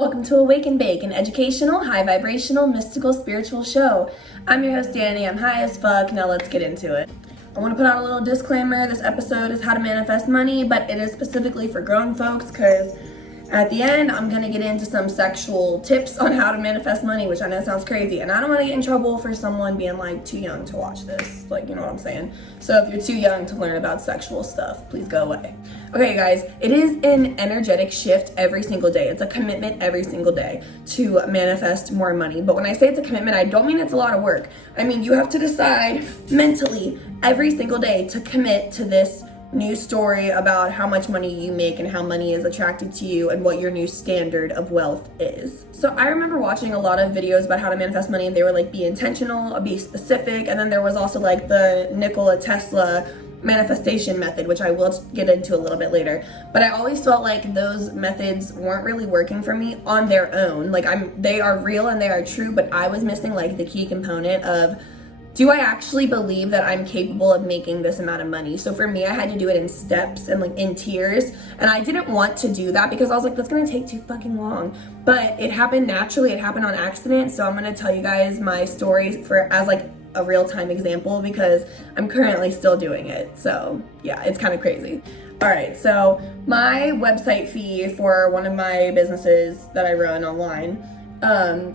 Welcome to Awakenbake, an educational, high vibrational, mystical, spiritual show. I'm your host, Danny. I'm high as fuck. Now let's get into it. I want to put out a little disclaimer. This episode is how to manifest money, but it is specifically for grown folks because at the end, I'm going to get into some sexual tips on how to manifest money, which I know sounds crazy. And I don't want to get in trouble for someone being like too young to watch this. Like, you know what I'm saying? So if you're too young to learn about sexual stuff, please go away. Okay, guys, it is an energetic shift every single day. It's a commitment every single day to manifest more money. But when I say it's a commitment, I don't mean it's a lot of work. I mean, you have to decide mentally every single day to commit to this new story about how much money you make and how money is attracted to you and what your new standard of wealth is. So I remember watching a lot of videos about how to manifest money, and they were like, be intentional, be specific, and then there was also like the Nikola Tesla manifestation method, which I will get into a little bit later. But I always felt like those methods weren't really working for me on their own. Like they are real and they are true, but I was missing like the key component of, do I actually believe that I'm capable of making this amount of money? So for me, I had to do it in steps and like in tiers. And I didn't want to do that because I was like, that's gonna take too fucking long. But it happened naturally, it happened on accident. So I'm gonna tell you guys my story as like a real-time example because I'm currently still doing it. So yeah, it's kind of crazy. All right, so my website fee for one of my businesses that I run online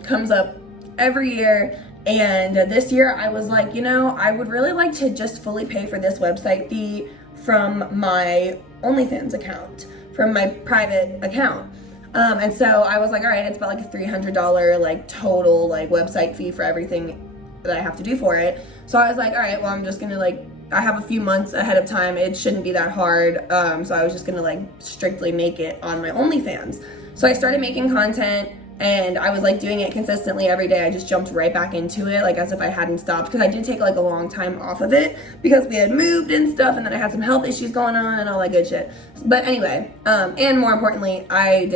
comes up every year. And this year I was like, you know, I would really like to just fully pay for this website fee from my OnlyFans account, from my private account. And so I was like, all right, it's about like a $300 like total like website fee for everything that I have to do for it. So I was like, all right, well, I'm just gonna like, I have a few months ahead of time. It shouldn't be that hard. So I was just gonna like strictly make it on my OnlyFans. So I started making content and I was like doing it consistently every day. I just jumped right back into it, like as if I hadn't stopped, because I did take like a long time off of it because we had moved and stuff, and then I had some health issues going on and all that good shit. But anyway, and more importantly, I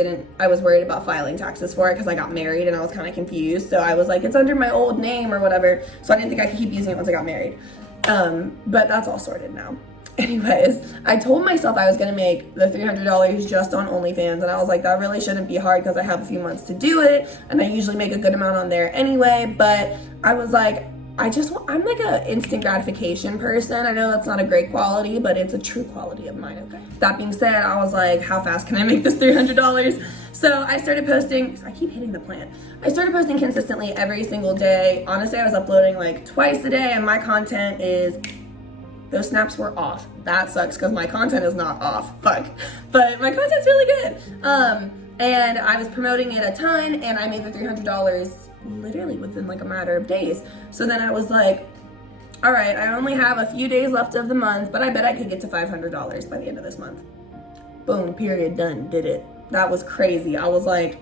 was worried about filing taxes for it because I got married and I was kind of confused. So I was like, it's under my old name or whatever. So I didn't think I could keep using it once I got married. But that's all sorted now. Anyways, I told myself I was gonna make the $300 just on OnlyFans, and I was like, that really shouldn't be hard because I have a few months to do it, and I usually make a good amount on there anyway. But I was like, I'm like a instant gratification person. I know that's not a great quality, but it's a true quality of mine, okay? That being said, I was like, how fast can I make this $300? So I started posting, I keep hitting the plant. I started posting consistently every single day. Honestly, I was uploading like twice a day, and my content those snaps were off. That sucks because my content is not off. Fuck. But my content's really good. And I was promoting it a ton, and I made the $300 literally within like a matter of days. So then I was like, all right, I only have a few days left of the month, but I bet I could get to $500 by the end of this month. Boom, period, done, did it. That was crazy. I was like,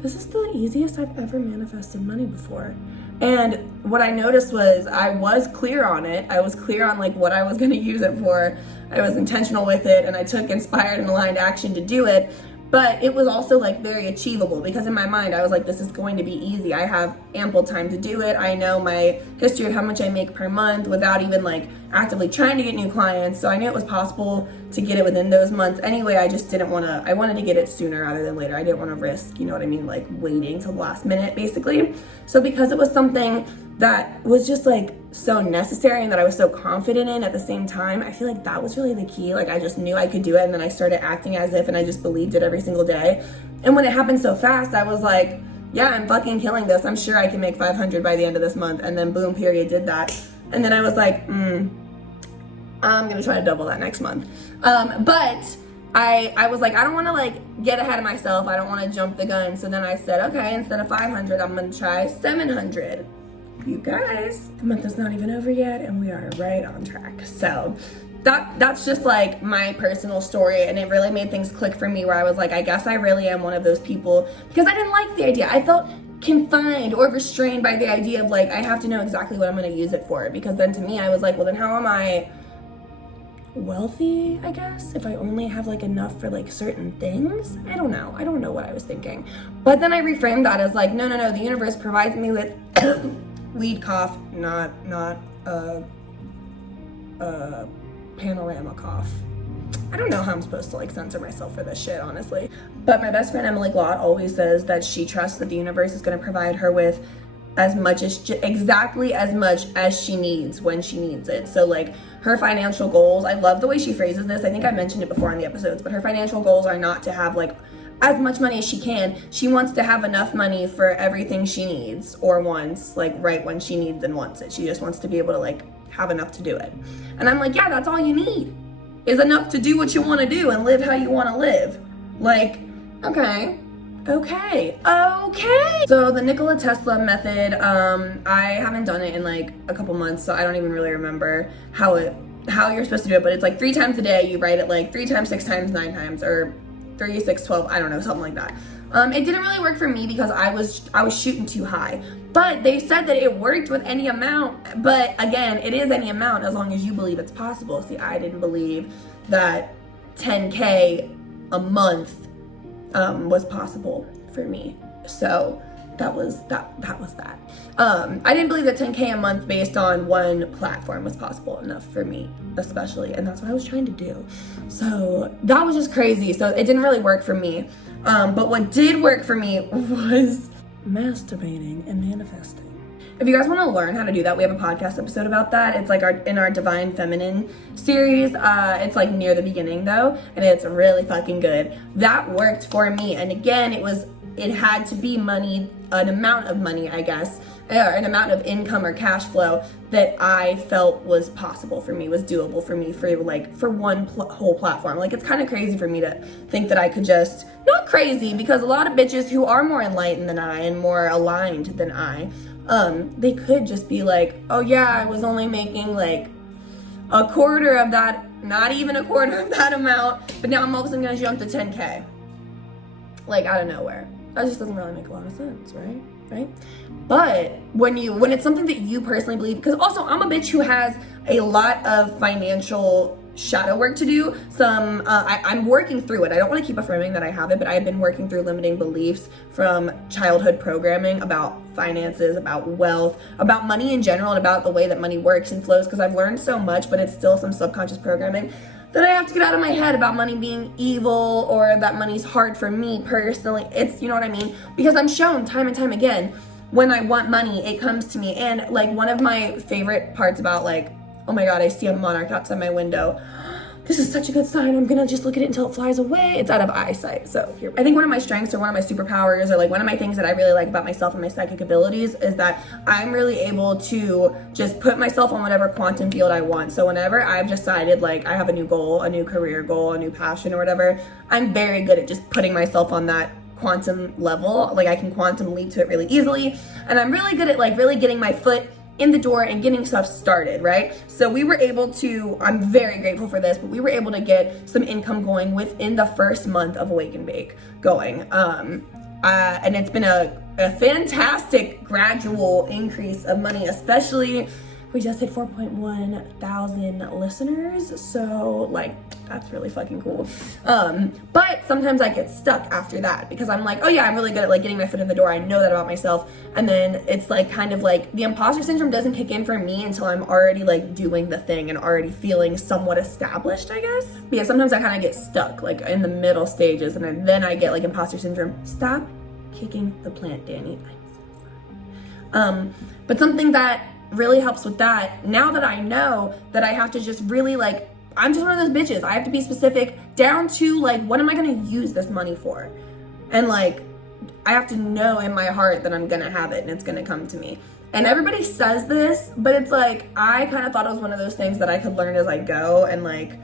this is the easiest I've ever manifested money before. And what I noticed was I was clear on it. I was clear on like what I was gonna use it for. I was intentional with it, and I took inspired and aligned action to do it. But it was also like very achievable because in my mind I was like, this is going to be easy. I have ample time to do it. I know my history of how much I make per month without even like actively trying to get new clients. So I knew it was possible to get it within those months. Anyway, I just didn't want to, I wanted to get it sooner rather than later. I didn't want to risk, you know what I mean? Like waiting till the last minute basically. So because it was something that was just like so necessary and that I was so confident in at the same time, I feel like that was really the key. Like I just knew I could do it, and then I started acting as if, and I just believed it every single day. And when it happened so fast, I was like, yeah, I'm fucking killing this. I'm sure I can make 500 by the end of this month. And then boom, period, did that. And then I was like, I'm gonna try to double that next month. But I was like, I don't wanna like get ahead of myself. I don't wanna jump the gun. So then I said, okay, instead of 500, I'm gonna try 700. You guys, the month is not even over yet, and we are right on track. So that's just like my personal story, and it really made things click for me where I was like, I guess I really am one of those people, because I didn't like the idea. I felt confined or restrained by the idea of like, I have to know exactly what I'm going to use it for, because then to me I was like, well then how am I wealthy, I guess, if I only have like enough for like certain things? I don't know what I was thinking. But then I reframed that as like, no, the universe provides me with weed cough, not panorama cough. I don't know how I'm supposed to like censor myself for this shit, honestly. But my best friend Emily Glott always says that she trusts that the universe is going to provide her with exactly as much as she needs when she needs it. So like her financial goals, I love the way she phrases this. I think I mentioned it before in the episodes, but her financial goals are not to have like as much money as she can. She wants to have enough money for everything she needs or wants, like right when she needs and wants it. She just wants to be able to like have enough to do it. And I'm like, yeah, that's all you need, is enough to do what you want to do and live how you want to live. Like, okay. So the Nikola Tesla method, I haven't done it in like a couple months, so I don't even really remember how you're supposed to do it, but it's like 3 times a day. You write it like 3 times, 6 times, 9 times, or 3, 6, 12, I don't know, something like that. It didn't really work for me because I was shooting too high, but they said that it worked with any amount. But again, it is any amount as long as you believe it's possible. See, I didn't believe that 10K a month was possible for me. So that was that. I didn't believe that 10K a month based on one platform was possible enough for me, especially, and that's what I was trying to do. So that was just crazy. So it didn't really work for me. But what did work for me was masturbating and manifesting. If you guys want to learn how to do that, we have a podcast episode about that. It's like in our Divine Feminine series. It's like near the beginning though, and it's really fucking good. That worked for me. And again, it had to be money, an amount of money, I guess, or an amount of income or cash flow that I felt was possible for me, was doable for me for one whole platform. Like, it's kind of crazy for me to think that I could just, not crazy, because a lot of bitches who are more enlightened than I and more aligned than I, they could just be like, oh yeah, I was only making like a quarter of that, not even a quarter of that amount, but now I'm all of a sudden gonna jump to 10K. Like, out of nowhere. That just doesn't really make a lot of sense, right? But when it's something that you personally believe, because also I'm a bitch who has a lot of financial shadow work to do. I'm working through it. I don't want to keep affirming that I have it, but I've been working through limiting beliefs from childhood programming about finances, about wealth, about money in general, and about the way that money works and flows, because I've learned so much, but it's still some subconscious programming that I have to get out of my head about money being evil or that money's hard for me personally. It's, you know what I mean? Because I'm shown time and time again, when I want money, it comes to me. And like one of my favorite parts about like, oh my God, I see a monarch outside my window. This is such a good sign. I'm gonna just look at it until it flies away. It's out of eyesight. So here, I think one of my strengths or one of my superpowers or like one of my things that I really like about myself and my psychic abilities is that I'm really able to just put myself on whatever quantum field I want. So whenever I've decided like I have a new goal, a new career goal, a new passion or whatever, I'm very good at just putting myself on that quantum level. Like I can quantum leap to it really easily. And I'm really good at like really getting my foot in the door and getting stuff started, right? So we were able to, I'm very grateful for this, but we were able to get some income going within the first month of Awaken Bake going. And it's been a fantastic gradual increase of money, especially we just hit 4.1 thousand listeners. So like, that's really fucking cool. But sometimes I get stuck after that because I'm like, oh yeah, I'm really good at like getting my foot in the door. I know that about myself. And then it's like kind of like the imposter syndrome doesn't kick in for me until I'm already like doing the thing and already feeling somewhat established, I guess. But yeah, sometimes I kind of get stuck like in the middle stages and then I get like imposter syndrome. Stop kicking the plant, Danny. I'm so sorry. But something that really helps with that, now that I know that I have to just really like, I'm just one of those bitches. I have to be specific down to like, what am I gonna use this money for? And like, I have to know in my heart that I'm gonna have it and it's gonna come to me. And everybody says this, but it's like, I kind of thought it was one of those things that I could learn as I go and like,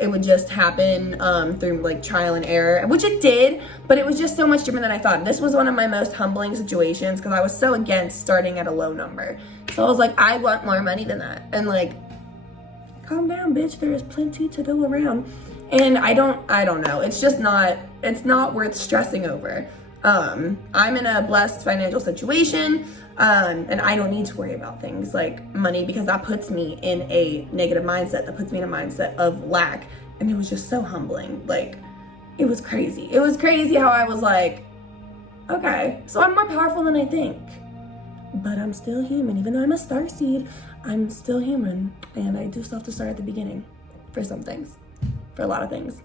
it would just happen through like trial and error, which it did, but it was just so much different than I thought. This was one of my most humbling situations because I was so against starting at a low number. So I was like, I want more money than that. And like, calm down, bitch, there is plenty to go around. And I don't know, it's just not, it's not worth stressing over. I'm in a blessed financial situation, and I don't need to worry about things like money because that puts me in a negative mindset, that puts me in a mindset of lack. And it was just so humbling. Like, it was crazy. It was crazy how I was like, okay, so I'm more powerful than I think, but I'm still human. Even though I'm a starseed, I'm still human. And I do still have to start at the beginning for some things, for a lot of things.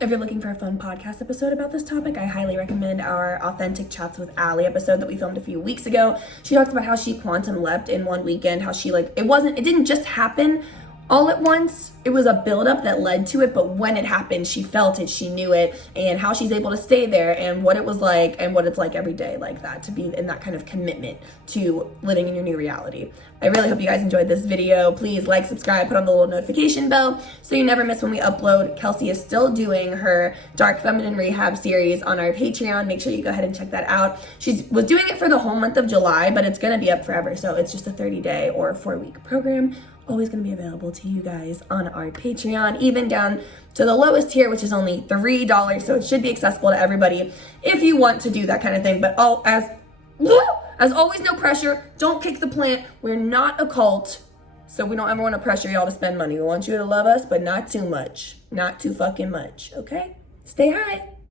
If you're looking for a fun podcast episode about this topic, I highly recommend our Authentic Chats with Allie episode that we filmed a few weeks ago. She talks about how she quantum leapt in one weekend, how she it didn't just happen all at once. It was a buildup that led to it, but when it happened, she felt it, she knew it, and how she's able to stay there and what it was like and what it's like every day like that, to be in that kind of commitment to living in your new reality. I really hope you guys enjoyed this video. Please like, subscribe, put on the little notification bell so you never miss when we upload. Kelsey is still doing her Dark Feminine Rehab series on our Patreon. Make sure you go ahead and check that out. She was doing it for the whole month of July, but it's gonna be up forever, so it's just a 30-day or 4-week program. Always going to be available to you guys on our Patreon, even down to the lowest tier, which is only $3. So it should be accessible to everybody if you want to do that kind of thing. But as always, no pressure. Don't kick the plant. We're not a cult, so we don't ever want to pressure y'all to spend money. We want you to love us, but not too much. Not too fucking much, okay? Stay high.